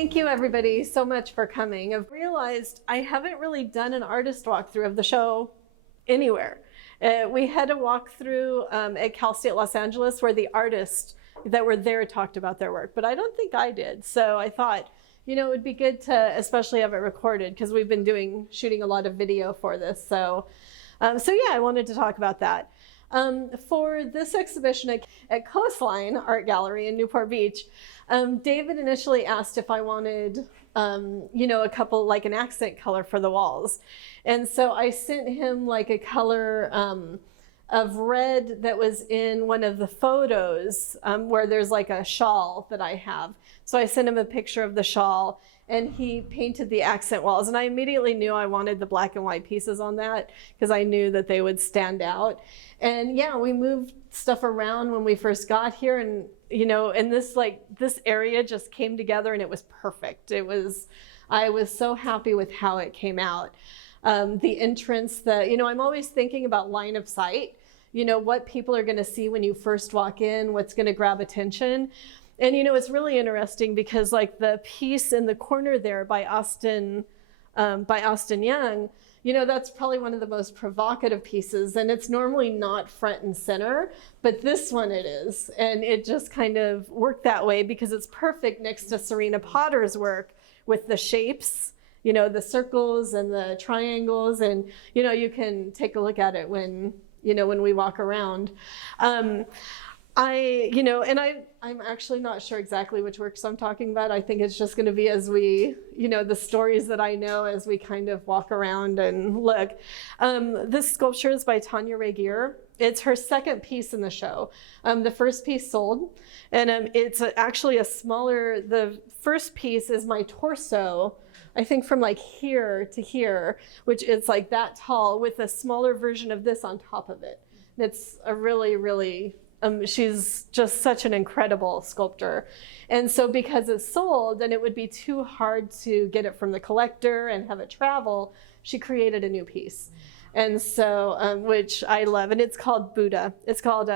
thank you everybody so much for coming. I've realized I haven't really done an artist walkthrough of the show anywhere. We had a walkthrough at Cal State Los Angeles where the artists that were there talked about their work, but I don't think I did. So I thought, you know, it would be good to especially have it recorded because we've been shooting a lot of video for this. So yeah, I wanted to talk about that. For this exhibition at Coastline Art Gallery in Newport Beach, David initially asked if I wanted, you know, a couple, like an accent color for the walls. And so I sent him like a color of red that was in one of the photos where there's like a shawl that I have. So I sent him a picture of the shawl and he painted the accent walls. And I immediately knew I wanted the black and white pieces on that because I knew that they would stand out. And yeah, we moved stuff around when we first got here, and you know, and this area just came together and it was perfect. I was so happy with how it came out. The entrance, you know, I'm always thinking about line of sight, you know, what people are gonna see when you first walk in, what's gonna grab attention. And you know, it's really interesting because like the piece in the corner there by Austin Young, you know, that's probably one of the most provocative pieces, and it's normally not front and center, but this one it is. And it just kind of worked that way because it's perfect next to Serena Potter's work with the shapes, you know, the circles and the triangles, and you know, you can take a look at it when, you know, when we walk around. You know, and I'm actually not sure exactly which works I'm talking about. I think it's just going to be as we, you know, the stories that I know as we kind of walk around and look. This sculpture is by Tanya Regier. It's her second piece in the show. The first piece sold, and it's actually a smaller, the first piece is my torso, I think from like here to here, which is like that tall with a smaller version of this on top of it. It's a really, really, she's just such an incredible sculptor. And so because it's sold and it would be too hard to get it from the collector and have it travel, she created a new piece. And so, which I love, and it's called Buddha. It's called,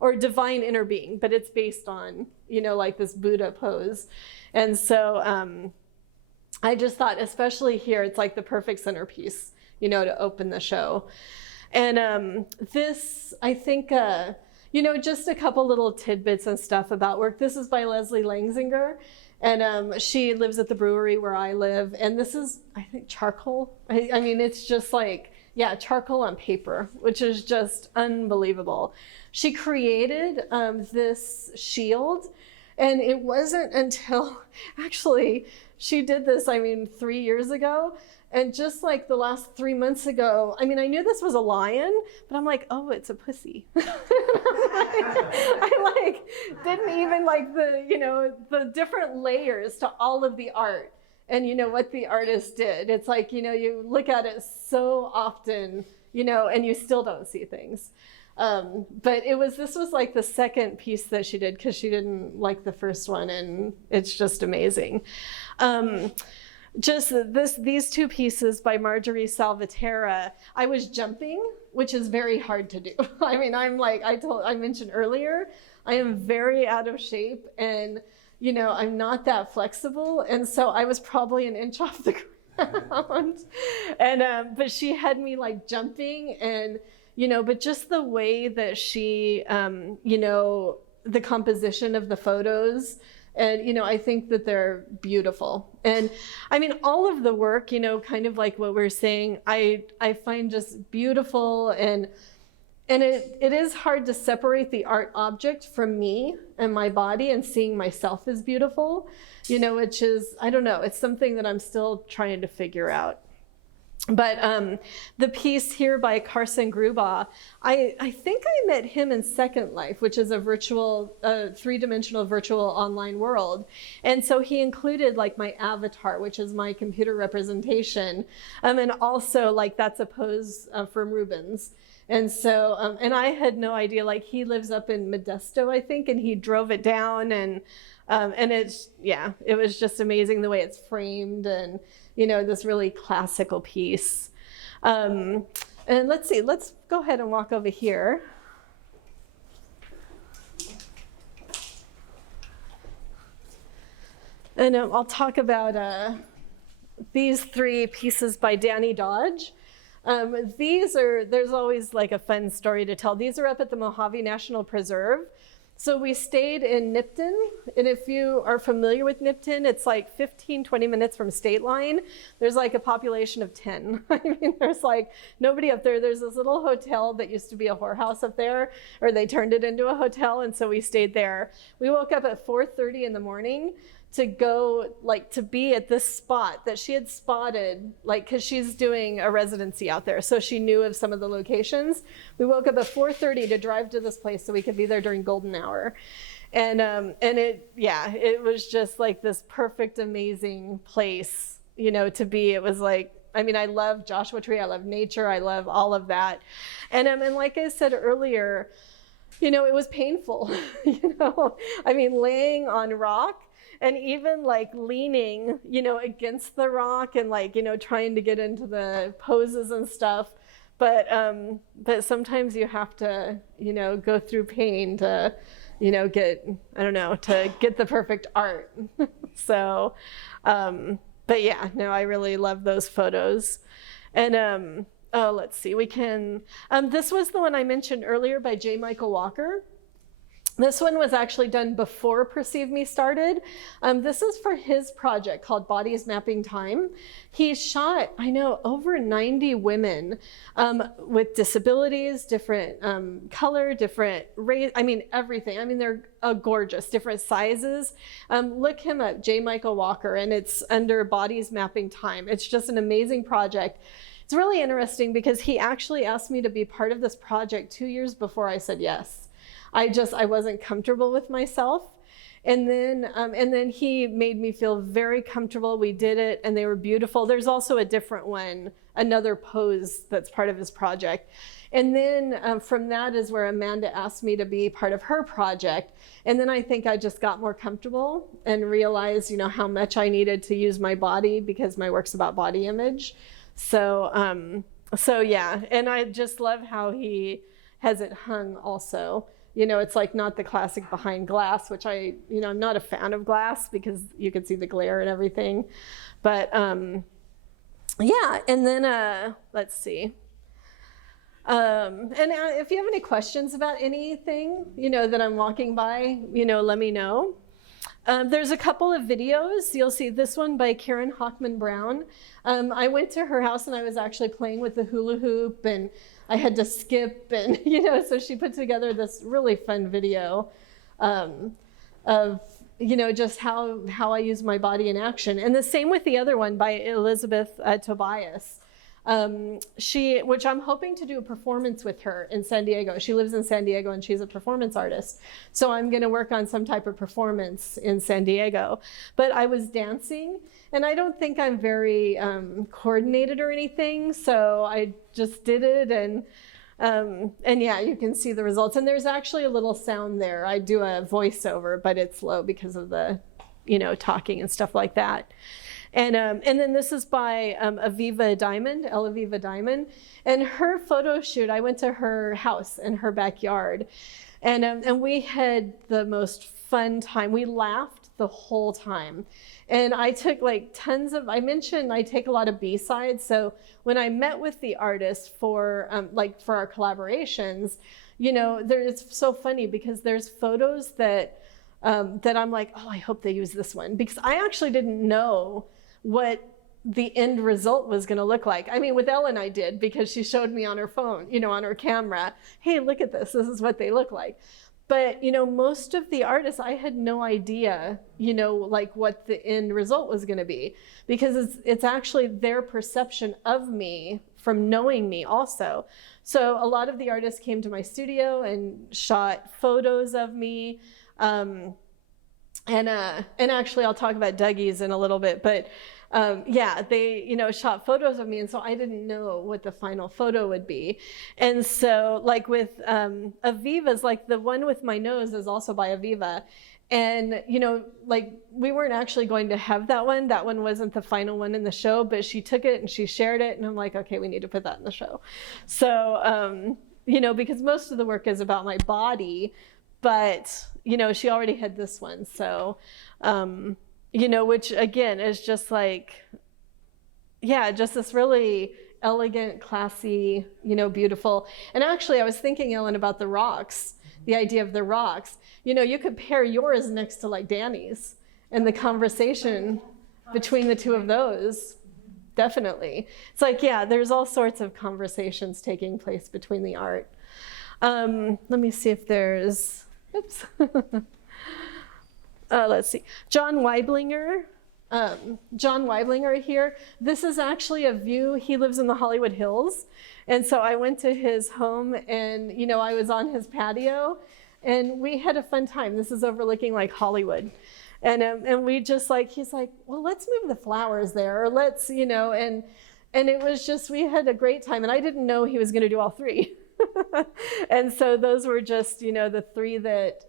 or Divine Inner Being, but it's based on, you know, like this Buddha pose. And so I just thought, especially here, it's like the perfect centerpiece, you know, to open the show. And this, I think, you know, just a couple little tidbits and stuff about work. This is by Leslie Langsinger, and she lives at the brewery where I live. And this is, I think, charcoal. I mean, it's just like, yeah, charcoal on paper, which is just unbelievable. She created this shield, and it wasn't until, actually, she did this, I mean, 3 years ago. And just like the last 3 months ago, I mean, I knew this was a lion, but I'm like, oh, it's a pussy. I like didn't even like the, you know, the different layers to all of the art and, you know, what the artist did. It's like, you know, you look at it so often, you know, and you still don't see things. But this was like the second piece that she did because she didn't like the first one, and it's just amazing. Just these two pieces by Marjorie Salvatierra, I was jumping, which is very hard to do. I mean, I'm like, I mentioned earlier, I am very out of shape and, you know, I'm not that flexible. And so I was probably an inch off the ground. And, but she had me like jumping and, you know, but just the way that she, you know, the composition of the photos. And, you know, I think that they're beautiful. And I mean, all of the work, you know, kind of like what we're saying, I find just beautiful. And it is hard to separate the art object from me and my body and seeing myself as beautiful, you know, which is, I don't know, it's something that I'm still trying to figure out. But the piece here by Carson Grubaugh, I think I met him in Second Life, which is a virtual, three-dimensional virtual online world. And so he included like my avatar, which is my computer representation. And also like that's a pose from Rubens. And so, and I had no idea, like he lives up in Modesto, I think, and he drove it down and it's, yeah, it was just amazing the way it's framed and, you know, this really classical piece. And let's see, let's go ahead and walk over here. And I'll talk about these 3 pieces by Danny Dodge. There's always like a fun story to tell. These are up at the Mojave National Preserve. So we stayed in Nipton, and if you are familiar with Nipton, it's like 15, 20 minutes from State Line. There's like a population of 10. I mean, there's like nobody up there. There's this little hotel that used to be a whorehouse up there, or they turned it into a hotel, and so we stayed there. We woke up at 4:30 in the morning to go, like, to be at this spot that she had spotted, like, because she's doing a residency out there, so she knew of some of the locations. We woke up at 4:30 to drive to this place so we could be there during golden hour. And it was just like this perfect, amazing place, you know, to be. It was like, I mean, I love Joshua Tree, I love nature, I love all of that. And like I said earlier, you know, it was painful, you know, I mean, laying on rock, and even like leaning, you know, against the rock and like, you know, trying to get into the poses and stuff. But sometimes you have to, you know, go through pain to, you know, to get the perfect art. So, but yeah, no, I really love those photos. And let's see, we can, this was the one I mentioned earlier by J. Michael Walker. This one was actually done before Perceive Me started. This is for his project called Bodies Mapping Time. He shot, I know, over 90 women with disabilities, different color, different race, I mean, everything. I mean, they're gorgeous, different sizes. Look him up, J. Michael Walker, and it's under Bodies Mapping Time. It's just an amazing project. It's really interesting because he actually asked me to be part of this project 2 years before I said yes. I wasn't comfortable with myself. And then he made me feel very comfortable. We did it and they were beautiful. There's also a different one, another pose that's part of his project. And then from that is where Amanda asked me to be part of her project. And then I think I just got more comfortable and realized, you know, how much I needed to use my body because my work's about body image. So yeah, and I just love how he has it hung also. You know, it's like not the classic behind glass, which I'm not a fan of glass because you can see the glare and everything. But yeah, and then let's see. And if you have any questions about anything, you know, that I'm walking by, you know, let me know. There's a couple of videos. You'll see this one by Karen Hockman Brown. I went to her house and I was actually playing with the hula hoop and I had to skip and, you know, so she put together this really fun video of, you know, just how I use my body in action. And the same with the other one by Elizabeth Tobias. Which I'm hoping to do a performance with her in San Diego. She lives in San Diego and she's a performance artist. So I'm gonna work on some type of performance in San Diego. But I was dancing and I don't think I'm very coordinated or anything. So I just did it and yeah, you can see the results. And there's actually a little sound there. I do a voiceover, but it's low because of the, you know, talking and stuff like that. And then this is by Aviva Diamond, Elaviva Diamond. And her photo shoot, I went to her house in her backyard. And we had the most fun time. We laughed the whole time. And I took like I mentioned I take a lot of B-sides. So when I met with the artist for our collaborations, you know, it's so funny because there's photos that I'm like, oh, I hope they use this one. Because I actually didn't know what the end result was going to look like. I mean, with Ellen I did because she showed me on her phone, you know, on her camera, hey, look at this. This is what they look like. But, you know, most of the artists, I had no idea, you know, like what the end result was going to be because it's actually their perception of me from knowing me also. So a lot of the artists came to my studio and shot photos of me. And actually I'll talk about Dougie's in a little bit, but yeah, they, you know, shot photos of me. And so I didn't know what the final photo would be. And so like with Aviva's, like the one with my nose is also by Aviva. And, you know, like we weren't actually going to have that one. That one wasn't the final one in the show, but she took it and she shared it. And I'm like, okay, we need to put that in the show. So, you know, because most of the work is about my body, but, you know, she already had this one. So, which again is just like, yeah, just this really elegant, classy, beautiful. And actually, I was thinking, Ellen, about the rocks, the idea of the rocks. You could pair yours next to like Danny's, and the conversation between the two of those, definitely. It's like, yeah, there's all sorts of conversations taking place between the art. Let me see if there's, oops. Let's see, John Weiblinger here. This is actually a view. He lives in the Hollywood Hills. And so I went to his home and, I was on his patio and we had a fun time. This is overlooking like Hollywood. And we just like, he's like, well, let's move the flowers there, or let's, and it was just, we had a great time. And I didn't know he was going to do all three. And so those were just, the three that,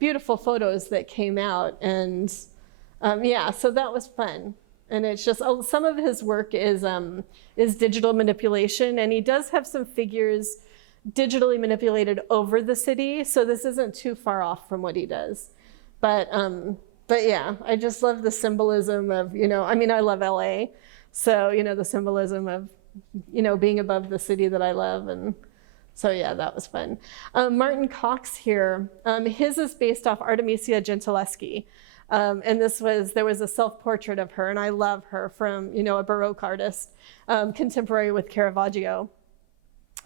beautiful photos that came out. And yeah, so that was fun. And it's just, some of his work is digital manipulation. And he does have some figures digitally manipulated over the city. So this isn't too far off from what he does. But yeah, I just love the symbolism of, I love LA. So, the symbolism of, being above the city that I love. And so yeah, that was fun. Martin Cox here, his is based off Artemisia Gentileschi. And there was a self-portrait of her, and I love her, from, a Baroque artist, contemporary with Caravaggio.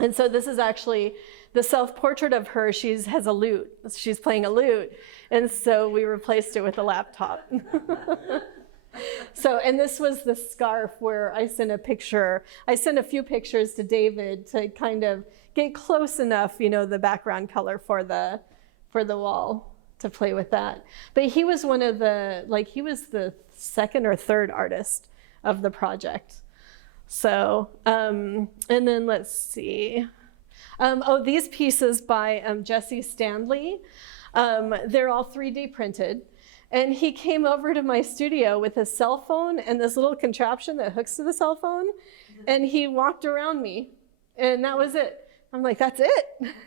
And so this is actually the self-portrait of her. She has a lute. She's playing a lute. And so we replaced it with a laptop. So, and this was the scarf where I sent a few pictures to David to kind of get close enough, the background color for the wall to play with that. But he was he was the second or third artist of the project. So, and then let's see. These pieces by Jesse Stanley, they're all 3D printed. And he came over to my studio with his cell phone and this little contraption that hooks to the cell phone. And he walked around me, and that was it. I'm like, that's it?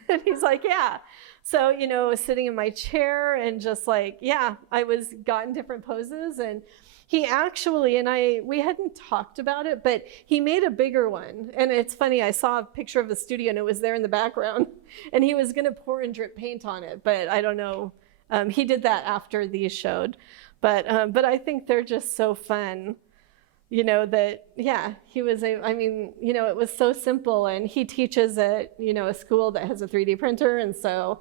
And he's like, yeah. So, I was sitting in my chair and just like, yeah, I got in different poses. And he actually, we hadn't talked about it, but he made a bigger one. And it's funny, I saw a picture of the studio and it was there in the background. And he was gonna pour and drip paint on it, but I don't know. He did that after these showed. But I think they're just so fun. That, yeah, he was it was so simple, and he teaches at, a school that has a 3D printer. And so,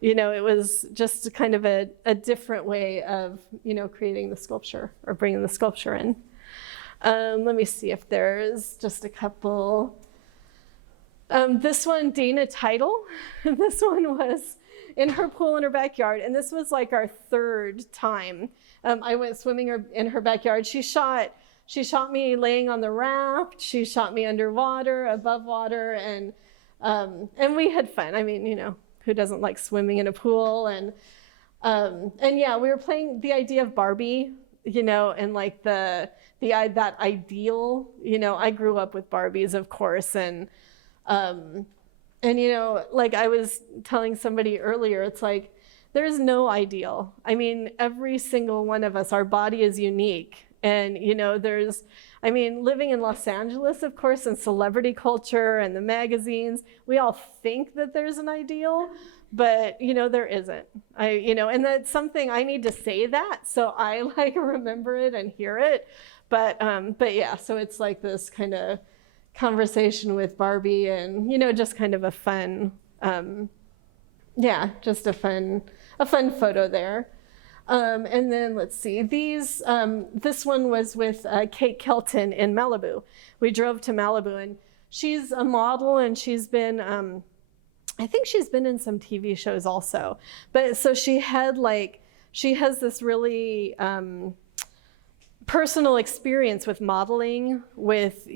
it was just kind of a different way of, creating the sculpture or bringing the sculpture in. Let me see if there's just a couple. This one, Dana Title. This one was in her pool in her backyard. And this was like our third time. I went swimming in her backyard. She shot me laying on the raft. She shot me underwater, above water, and we had fun. Who doesn't like swimming in a pool? And yeah, we were playing the idea of Barbie, and like that ideal. I grew up with Barbies, of course, and like I was telling somebody earlier, it's like there's no ideal. Every single one of us, our body is unique. And, living in Los Angeles, of course, and celebrity culture and the magazines, we all think that there's an ideal, but, there isn't. And that's something I need to say that, so I remember it and hear it. But yeah, so it's like this kind of conversation with Barbie, and, just kind of a fun, just a fun photo there. And then let's see, this one was with Kate Kelton in Malibu. We drove to Malibu, and she's a model, and she's been, I think she's been in some TV shows also. But so she has this really personal experience with modeling, with,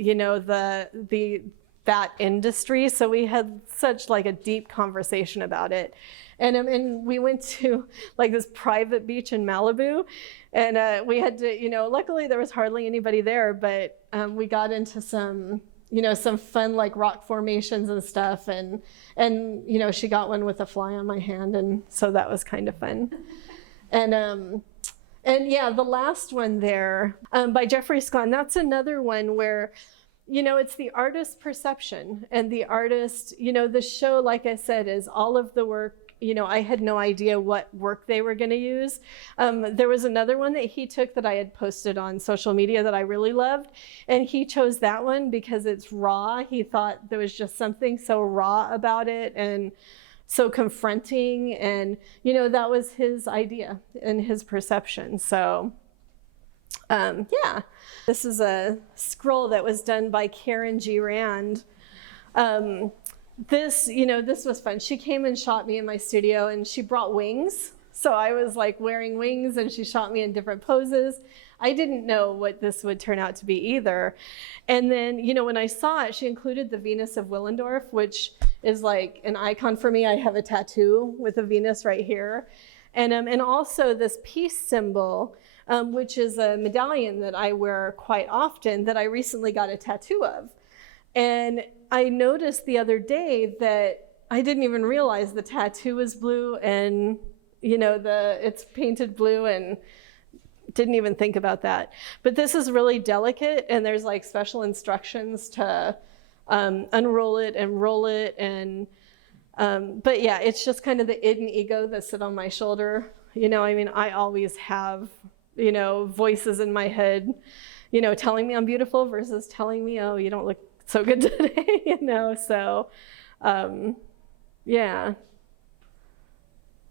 that industry. So we had such like a deep conversation about it. And we went to like this private beach in Malibu, and we had to, luckily there was hardly anybody there, but we got into some fun like rock formations and stuff, and she got one with a fly on my hand, and so that was kind of fun. And And yeah, the last one there by Jeffrey Scott, that's another one where, it's the artist's perception and the artist, the show, like I said, is all of the work. I had no idea what work they were going to use. There was another one that he took that I had posted on social media that I really loved. And he chose that one because it's raw. He thought there was just something so raw about it and so confronting. And, that was his idea and his perception. So, yeah, this is a scroll that was done by Karen G. Rand. This was fun. She came and shot me in my studio, and she brought wings. So I was like wearing wings, and she shot me in different poses. I didn't know what this would turn out to be either. And then, when I saw it, she included the Venus of Willendorf, which is like an icon for me. I have a tattoo with a Venus right here. And also this peace symbol, which is a medallion that I wear quite often that I recently got a tattoo of. And I noticed the other day that I didn't even realize the tattoo was blue and, it's painted blue, and didn't even think about that. But this is really delicate, and there's like special instructions to unroll it and roll it. And but yeah, it's just kind of the id and ego that sit on my shoulder. I always have, voices in my head, telling me I'm beautiful versus telling me, oh, you don't look so good today, So yeah,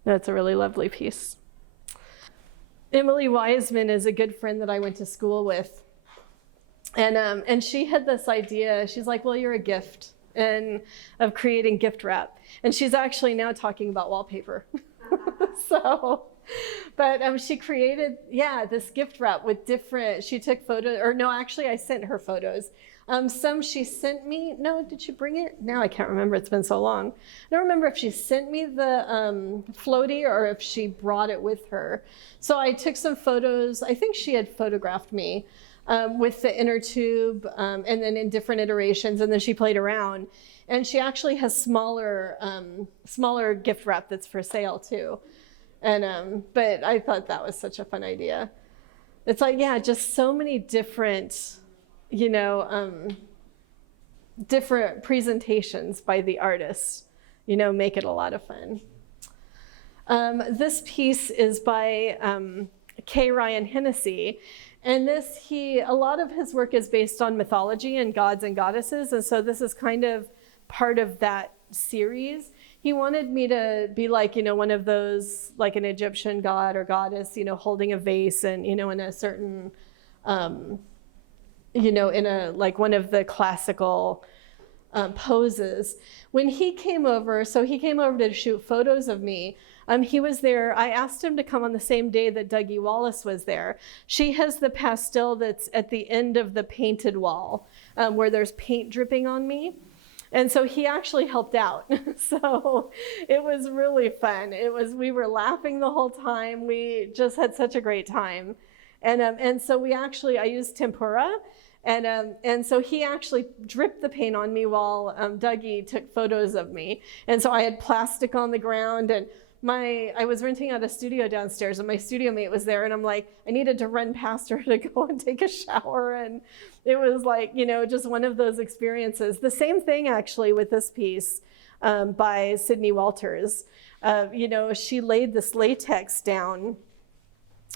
that's a really lovely piece. Emily Wiseman is a good friend that I went to school with. And she had this idea. She's like, well, you're a gift, and of creating gift wrap. And she's actually now talking about wallpaper. But she created, this gift wrap with different, she took photos, or no, actually I sent her photos. Some she sent me, no, did she bring it? Now I can't remember, it's been so long. I don't remember if she sent me the floaty or if she brought it with her. So I took some photos, I think she had photographed me with the inner tube and then in different iterations, and then she played around. And she actually has smaller gift wrap that's for sale too. And but I thought that was such a fun idea. It's like, just so many different, different presentations by the artists, make it a lot of fun. This piece is by K. Ryan Hennessy. And a lot of his work is based on mythology and gods and goddesses. And so this is kind of part of that series. He wanted me to be like, one of those, like an Egyptian god or goddess, holding a vase and, in a certain, in a, like one of the classical poses. When he came over, to shoot photos of me. He was there. I asked him to come on the same day that Dougie Wallace was there. She has the pastel that's at the end of the painted wall where there's paint dripping on me. And so he actually helped out. So it was really fun. We were laughing the whole time. We just had such a great time. And so I used tempura. And so he actually dripped the paint on me while Dougie took photos of me. And so I had plastic on the ground, and I was renting out a studio downstairs, and my studio mate was there, and I'm like, I needed to run past her to go and take a shower. And it was like, just one of those experiences. The same thing actually with this piece by Sydney Walters. She laid this latex down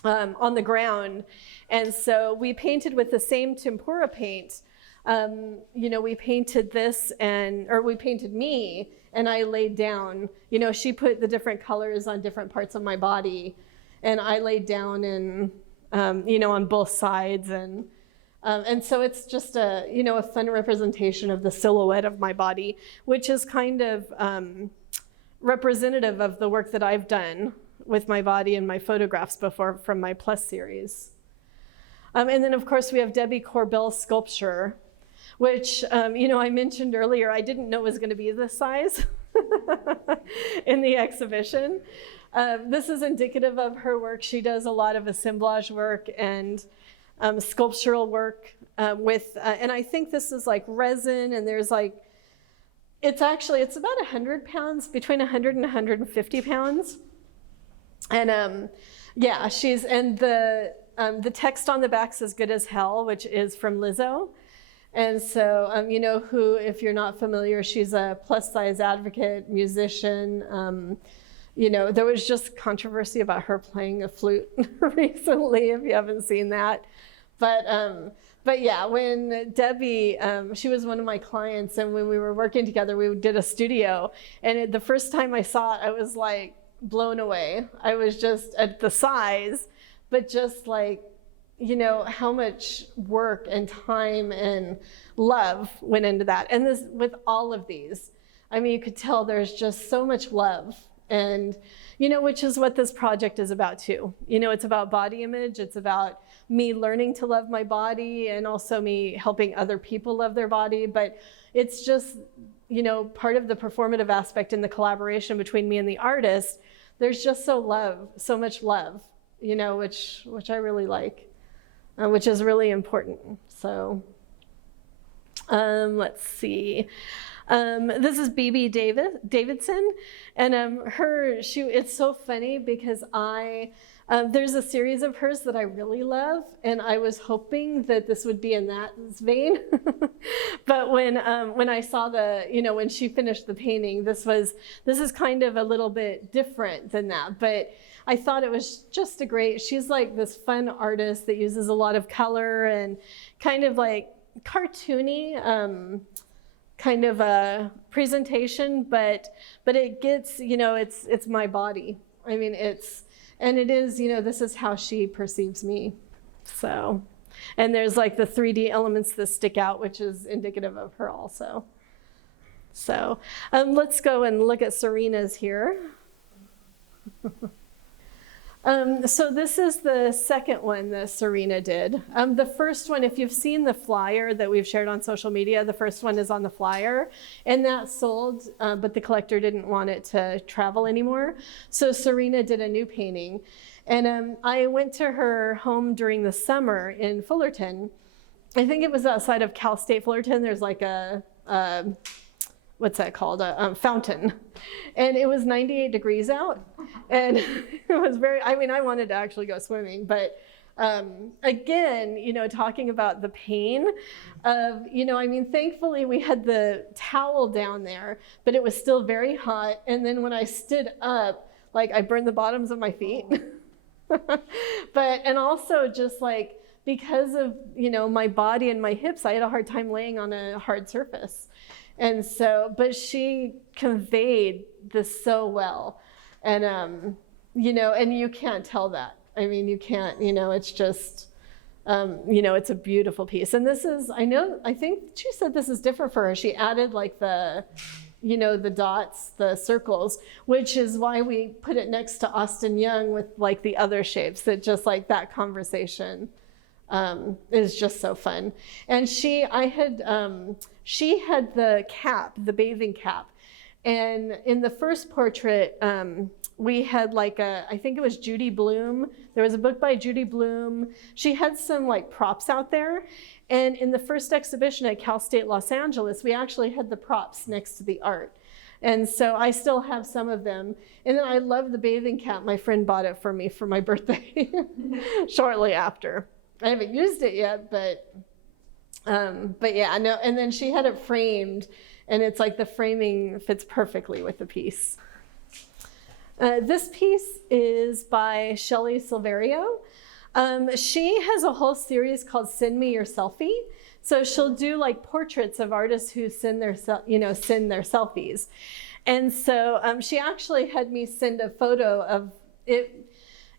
on the ground. And so we painted with the same tempura paint. We painted we painted me, and I laid down. She put the different colors on different parts of my body, and I laid down and, on both sides. And so it's just a fun representation of the silhouette of my body, which is kind of representative of the work that I've done with my body and my photographs before from my Plus series. And then, of course, we have Debbie Corbell's sculpture, which, I mentioned earlier, I didn't know was going to be this size in the exhibition. This is indicative of her work. She does a lot of assemblage work and sculptural work and I think this is like resin, and there's like, it's about 100 pounds, between 100 and 150 pounds. And Yeah, and the text on the back's As Good as Hell, which is from Lizzo. And so, you know, who, if you're not familiar, she's a plus size advocate, musician. You know, there was just controversy about her playing a flute recently, if you haven't seen that. But yeah, when Debbie, she was one of my clients, and when we were working together, we did a studio. And the first time I saw it, I was like blown away. I was just at the size, but just like, you know, how much work and time and love went into that. And this, with all of these, I mean, you could tell there's just so much love. And, you know, which is what this project is about too. You know, it's about body image. It's about me learning to love my body, and also me helping other people love their body. But it's just, you know, part of the performative aspect in the collaboration between me and the artist. There's just so much love, you know, which I really like, which is really important. So let's see. This is BB Davidson, and it's so funny because there's a series of hers that I really love, and I was hoping that this would be in that vein. But when I saw when she finished the painting, this is kind of a little bit different than that, but I thought it was just she's like this fun artist that uses a lot of color and kind of like cartoony, kind of a presentation, but it gets, you know, it's my body. I mean, and it is, you know, this is how she perceives me. So, and there's like the 3D elements that stick out, which is indicative of her also. So let's go and look at Serena's here. So this is the second one that Serena did. The first one, if you've seen the flyer that we've shared on social media, the first one is on the flyer, and that sold, but the collector didn't want it to travel anymore. So Serena did a new painting. And I went to her home during the summer in Fullerton. I think it was outside of Cal State Fullerton. There's like a what's that called? A fountain. And it was 98 degrees out. And it was I wanted to actually go swimming, but again, you know, talking about the pain of, you know, I mean, thankfully we had the towel down there, but it was still very hot. And then when I stood up, like I burned the bottoms of my feet. And also just like, because of, you know, my body and my hips, I had a hard time laying on a hard surface. And so, but she conveyed this so well. And, you know, and you can't tell that. I mean, you can't, you know, it's just, you know, it's a beautiful piece. And this is, I think she said this is different for her. She added like the, you know, the dots, the circles, which is why we put it next to Austin Young with like the other shapes, that just like that conversation is just so fun. And she had the cap, the bathing cap. And in the first portrait, we had like I think it was Judy Blume. There was a book by Judy Blume. She had some like props out there. And in the first exhibition at Cal State Los Angeles, we actually had the props next to the art. And so I still have some of them. And then I love the bathing cap. My friend bought it for me for my birthday shortly after. I haven't used it yet, but yeah, no. And then she had it framed, and it's like the framing fits perfectly with the piece. This piece is by Shelley Silverio. She has a whole series called Send Me Your Selfie. So she'll do like portraits of artists who send their selfies. And so she actually had me send a photo of it.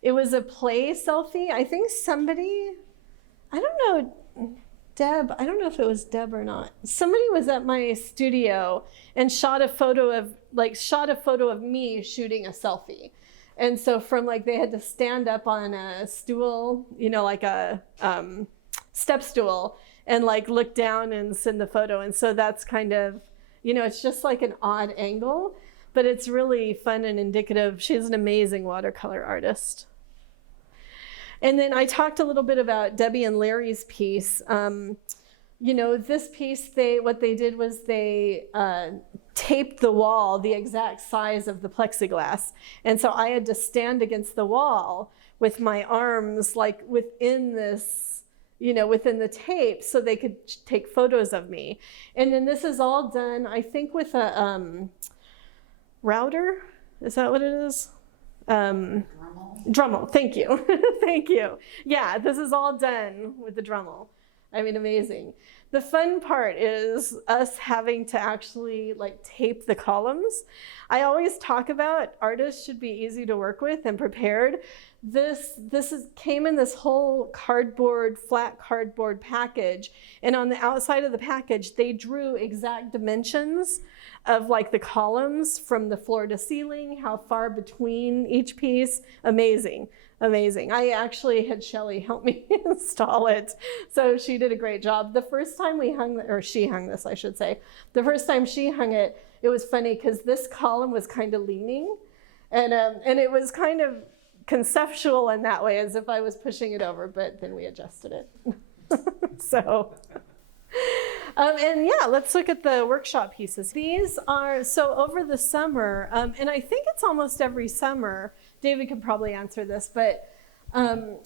It was a play selfie. I think somebody, I don't know, Deb, I don't know if it was Deb or not. Somebody was at my studio and shot a photo of me shooting a selfie. And so from like, they had to stand up on a stool, you know, like a step stool, and like look down and send the photo. And so that's kind of, you know, it's just like an odd angle, but it's really fun and indicative. She's an amazing watercolor artist. And then I talked a little bit about Debbie and Larry's piece. You know, this piece, what they did was they taped the wall the exact size of the plexiglass. And so I had to stand against the wall with my arms, like within this, within the tape, so they could take photos of me. And then this is all done, I think, with a router. Is that what it is? Dremel, thank you. Thank you. Yeah, this is all done with the Dremel. I mean, amazing. The fun part is us having to actually like tape the columns. I always talk about artists should be easy to work with and prepared. This came in this whole flat cardboard package. And on the outside of the package, they drew exact dimensions of like the columns from the floor to ceiling, how far between each piece. Amazing, amazing. I actually had Shelley help me install it. So she did a great job. The first time she hung this, I should say. The first time she hung it, it was funny because this column was kind of leaning, and it was kind of conceptual in that way, as if I was pushing it over, but then we adjusted it. So. And yeah, let's look at the workshop pieces. These are, so over the summer, and I think it's almost every summer, David can probably answer this, but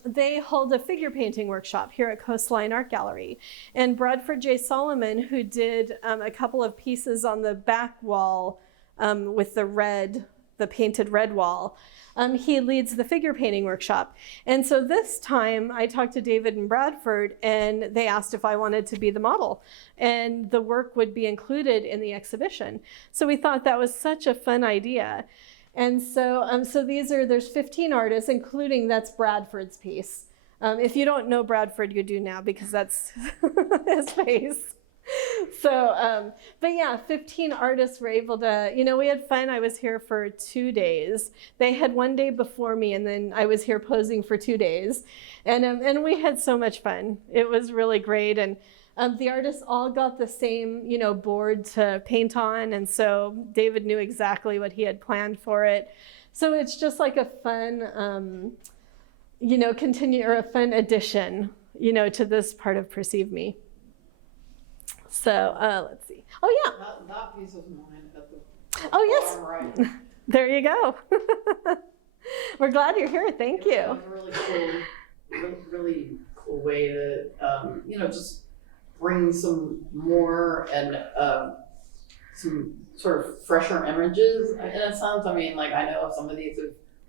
they hold a figure painting workshop here at Coastline Art Gallery. And Bradford J. Solomon, who did a couple of pieces on the back wall with the painted red wall, he leads the figure painting workshop. And so this time I talked to David and Bradford, and they asked if I wanted to be the model, and the work would be included in the exhibition. So we thought that was such a fun idea. And so, there's 15 artists, including that's Bradford's piece. If you don't know Bradford, you do now, because that's his face. So, but yeah, 15 artists were able to, we had fun. I was here for 2 days. They had one day before me, and then I was here posing for 2 days. And we had so much fun. It was really great. And the artists all got the same, board to paint on. And so David knew exactly what he had planned for it. So it's just like a fun, a fun addition, to this part of Perceive Me. So let's see. Oh, yeah. That piece of mine at the oh, yes. Right. There you go. We're glad you're here. Thank you. It's a really cool way to, just bring some more and some sort of fresher images in a sense. I mean, like, I know some of these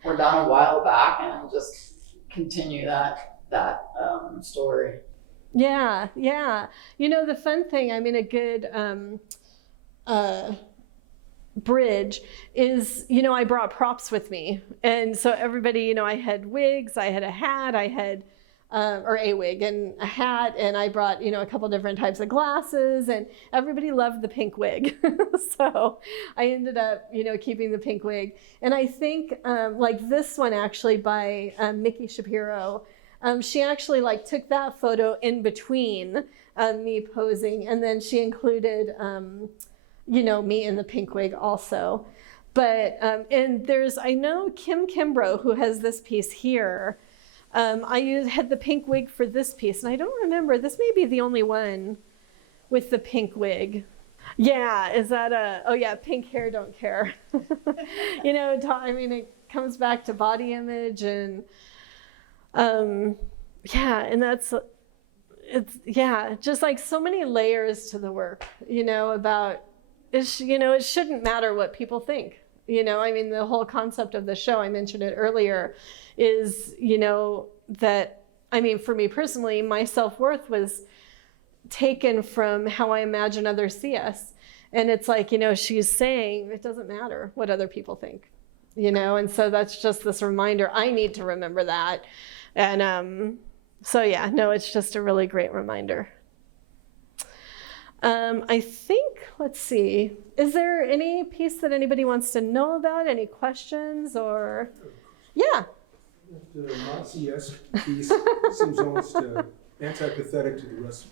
were done a while back, and just continue that story. Yeah. The fun thing, I mean, a good bridge is, I brought props with me. And so everybody, I had wigs, I had a hat, I had, or a wig and a hat, and I brought, a couple different types of glasses, and everybody loved the pink wig. So I ended up, keeping the pink wig. And I think like this one actually by Mickey Shapiro, she actually took that photo in between me posing, and then she included, me in the pink wig also. But, and I know Kim Kimbrough, who has this piece here. I had the pink wig for this piece, and I don't remember, this may be the only one with the pink wig. Yeah, is that oh yeah, pink hair, don't care. I mean, it comes back to body image, and yeah, and it's just like so many layers to the work, about, it shouldn't matter what people think, I mean, the whole concept of the show, I mentioned it earlier, is, that, I mean, for me personally, my self-worth was taken from how I imagine others see us. And it's like, she's saying it doesn't matter what other people think, and so that's just this reminder. I need to remember that. And so yeah, no, it's just a really great reminder. I think, let's see, is there any piece that anybody wants to know about? Any questions or? Yeah. The Nazi-esque piece seems almost antipathetic to the rest of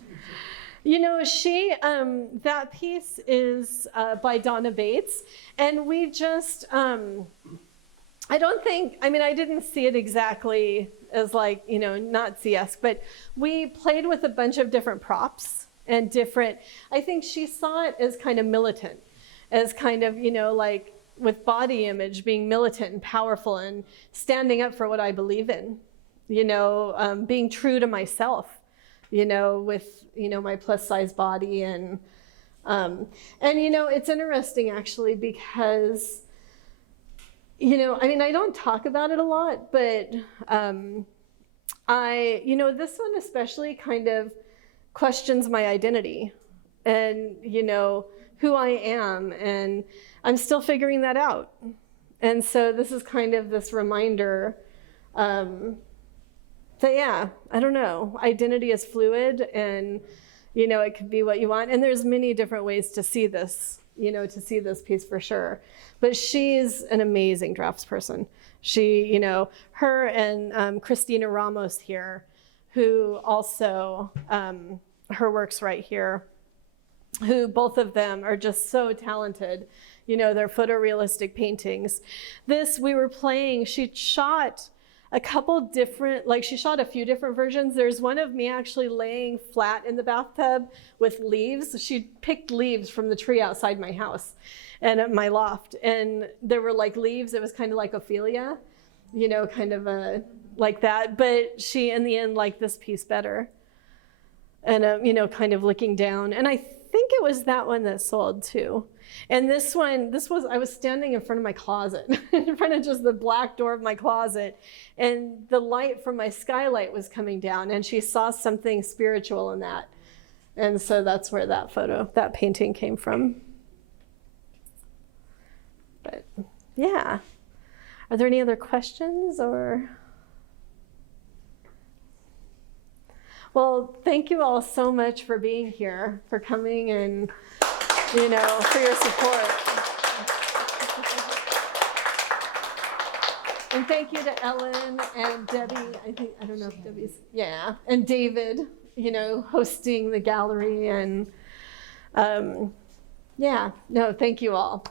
it. That piece is by Donna Bates, and we just, I didn't see it exactly as Nazi-esque, but we played with a bunch of different props and I think she saw it as kind of militant, as kind of, with body image, being militant and powerful and standing up for what I believe in, being true to myself, with, my plus size body. And it's interesting actually because, I don't talk about it a lot, but this one especially kind of questions my identity and, who I am, and I'm still figuring that out. And so this is kind of this reminder that, yeah, I don't know, identity is fluid, and, it could be what you want. And there's many different ways to see this, to see this piece for sure. But she's an amazing draftsperson. She, her and Christina Ramos here, who also, her work's right here, who both of them are just so talented. They're photorealistic paintings. This, we were playing, she shot a couple different, she shot a few different versions. There's one of me actually laying flat in the bathtub with leaves. She picked leaves from the tree outside my house and at my loft. And there were leaves, it was kind of like Ophelia, kind of like that. But she, in the end, liked this piece better. And, kind of looking down. And I think it was that one that sold too. And this one, I was standing in front of my closet, in front of just the black door of my closet. And the light from my skylight was coming down, and she saw something spiritual in that. And so that's where that painting came from. But yeah. Are there any other questions or? Well, thank you all so much for being here, for coming, and, for your support. And thank you to Ellen and Debbie. I don't know if Debbie's, yeah, and David, hosting the gallery. And yeah, no, thank you all.